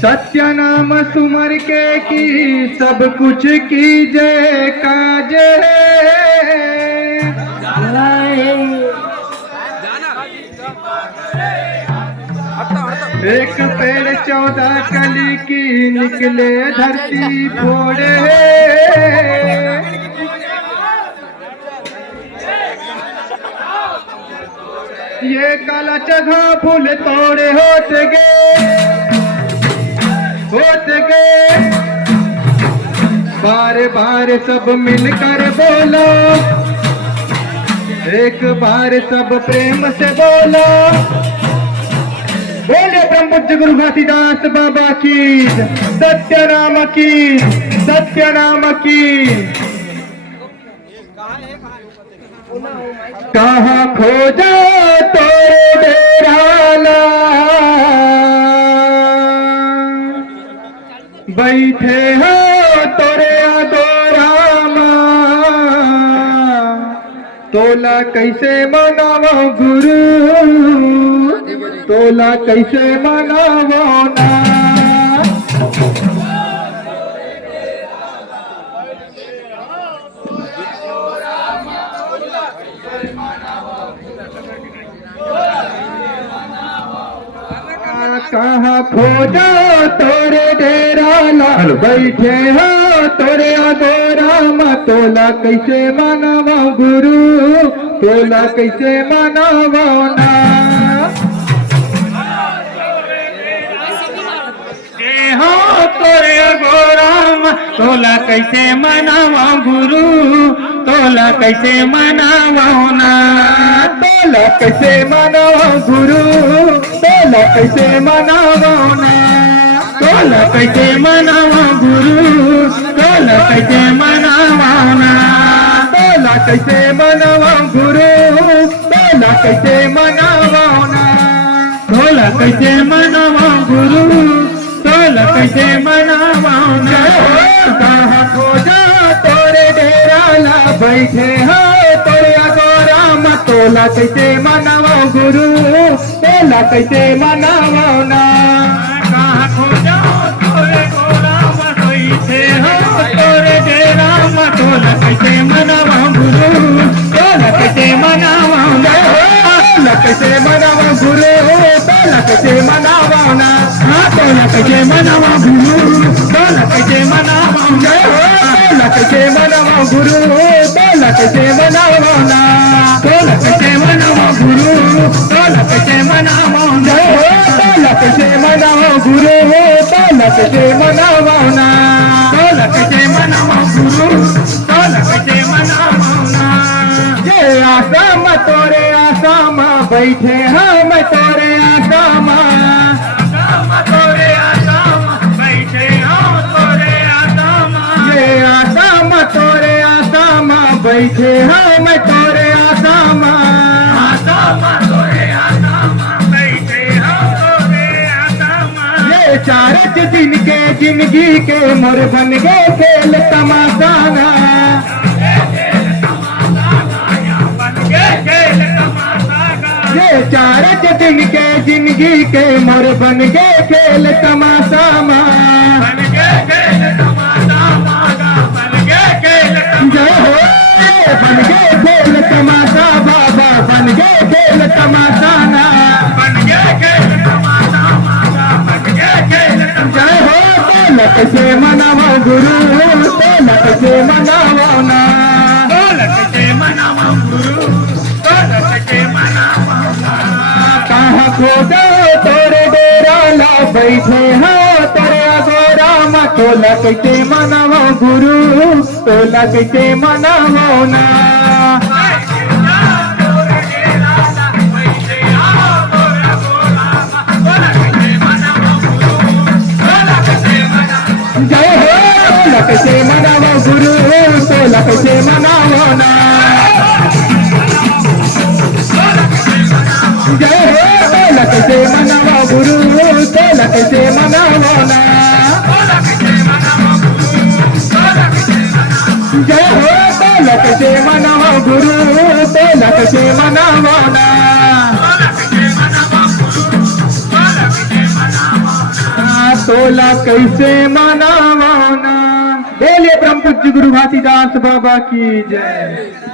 सत्य नाम सुमर के की सब कुछ कीजे काजे। एक पेड़ 14 कली की निकले धरती फोड़े। ये काला चढ़ा फूल तोड़े होते गए बार बार सब मिलकर बोलो, एक बार सब प्रेम से बोलो। बोले ब्रह्म पूज्य गुरु घासीदास बाबा की, सत्य नाम की, सत्य नाम की। कहाँ खोजा तो डेराला, बैठे हो तोरे अगोरामा। तोला कैसे मनावो गुरु, तोला कैसे मनावो ना। कहाँ खोजा तोरे डेराला, बैठे हो तोरे अगोरामा। तोला कैसे मनावा गुरु, तोला कैसे मनावा ना। हो तोरे अगोरामा, तोला कैसे मनावा गुरु, तोला कैसे मनावा ना। तोला कैसे मनावा गुरु, तोला कैसे मनावा ना। तोला कैसे मनावा गुरु, तोला कैसे मनावा ना। तोला कैसे मनावा गुरु, तोला कैसे मनावा ना। तोला कैसे मनावा गुरु, तोला कैसे मनावा ना। कहाँ खोजा तोरे डेराला, बैठे हो तोरे अगोरामा। तोला कैसे मनावा गुरु, तोला कैसे मनावा ना। कहाँ खोजा तोरे गोरामा, बैठे हो तोरे डेरामा। तोला कैसे मनावा गुरु, तोला कैसे मनावा ना। तोला कैसे मनावा गुरु, तोला कैसे मनावा ना। तोला कैसे मनावा गुरु, तोला कैसे मनावा ना। तोला कैसे मनावा गुरु, तोला कैसे मनावा ना। तोला कैसे मनावा गुरु, तोला कैसे मनावा ना। तोला कैसे मनावा गुरु, तोला कैसे मनावा ना। तोला कैसे मनावा गुरु, तोला कैसे मनावा ना। ये आसाम तोरे आसाम, बैठे हम तोरे आसाम। तोरे आसाम, बैठे हम तोरे आसाम। ये आसाम तोरे आसाम, बैठे हम तोरे आसाम। आसाम तोरे आसाम, बैठे हम तोरे आसाम। ये 4 दिन के जिंदगी के मोर बन गए खेल तमाशाना। ये 4 दिन के जिंदगी के मोर बन गए खेल तमाशा। जय हो बन गए खेल तमाशा बाबा, बन गए खेल तमाशा ना। जय हो तोला कैसे मनावा गुरु, तोला कैसे मनावा ना। तोला कैसे मनावा गुरु, तोला कैसे मनावा ना। कहाँ खोजा तोरे डेराला, बैठे हो तोरे अगोरामा। तोला कैसे मनावा गुरु, तोला कैसे मनावा ना। जय हो तोला कैसे मनावा गुरु, तोला कैसे मनावा ना। जय हो तोला कैसे मनावा गुरु, तोला कैसे मनावा ना। जय हो तोला कैसे मनावा गुरु, तोला कैसे मनावा ना। तोला कैसे मनावना। बोले ब्रह्म पूज्य गुरु घासीदास बाबा की जय।